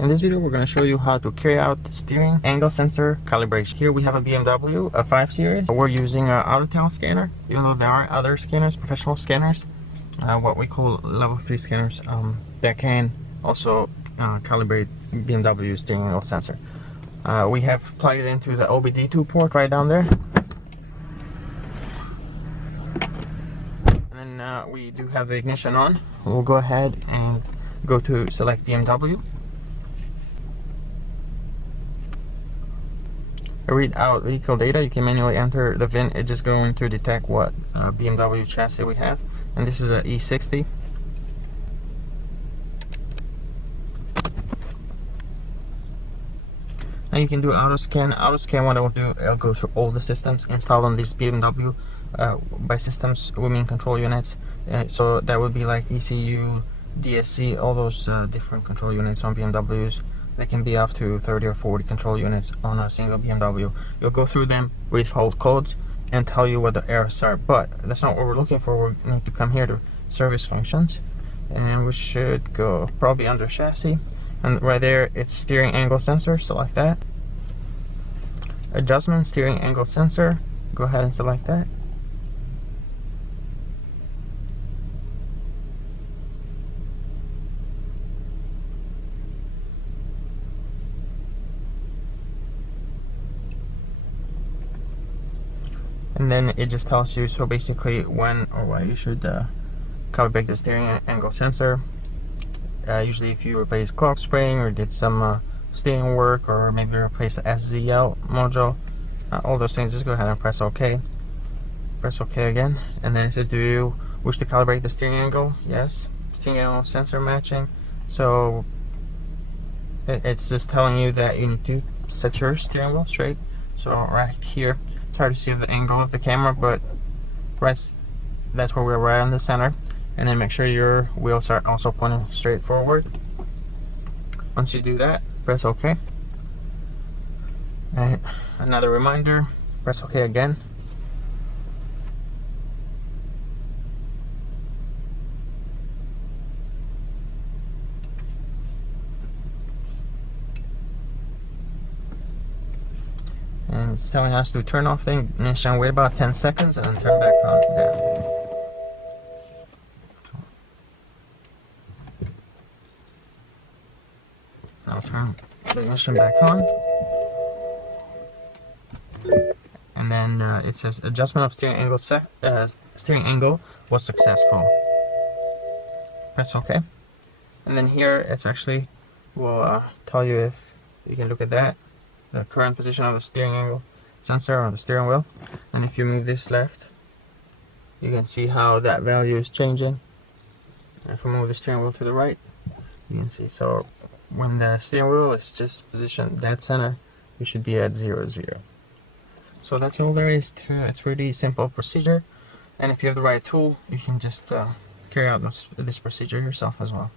In this video, we're going to show you how to carry out the steering angle sensor calibration. Here we have a BMW, a 5 Series. We're using an Autel scanner, even though there are other scanners, professional scanners, what we call level 3 scanners, that can also calibrate BMW steering angle sensor. We have plugged it into the OBD2 port right down there. And then we do have the ignition on. We'll go ahead and go to select BMW. Read out vehicle data. You can manually enter the VIN. It's just going to detect what BMW chassis we have, and this is a E60. Now you can do auto scan. Auto scan, what it will do, it'll go through all the systems installed on this BMW. By systems, we mean control units. So that would be like ECU, DSC, all those different control units on BMWs. They can be up to 30 or 40 control units on a single BMW. You'll go through them, read fault codes, and tell you what the errors are. But that's not what we're looking for. We need to come here to service functions, and we should go probably under chassis. And right there, it's steering angle sensor. Select that. Adjustment steering angle sensor. Go ahead and select that. And then it just tells you, so basically when or why you should calibrate the steering angle sensor. Usually if you replace clock spring or did some steering work, or maybe replace the SZL module, all those things, just go ahead and press OK. Press OK again, and then it says, do you wish to calibrate the steering angle? Yes. Steering angle sensor matching. So it's just telling you that you need to set your steering wheel straight. So right here, it's hard to see the angle of the camera, but that's where we're right in the center. And then make sure your wheels are also pointing straight forward. Once you do that, press OK. And another reminder, press OK again. And it's telling us to turn off the ignition, wait about 10 seconds, and then turn back on again. I'll turn the ignition back on. And then it says adjustment of steering angle was successful. Press OK. And then here it's actually will tell you, if you can look at that, the current position of the steering angle sensor on the steering wheel. And if you move this left, you can see how that value is changing. And if we move the steering wheel to the right, you can see. So when the steering wheel is just positioned dead center, you should be at 0, 0. So that's all there is to it. It's really simple procedure, and if you have the right tool, you can just carry out this procedure yourself as well.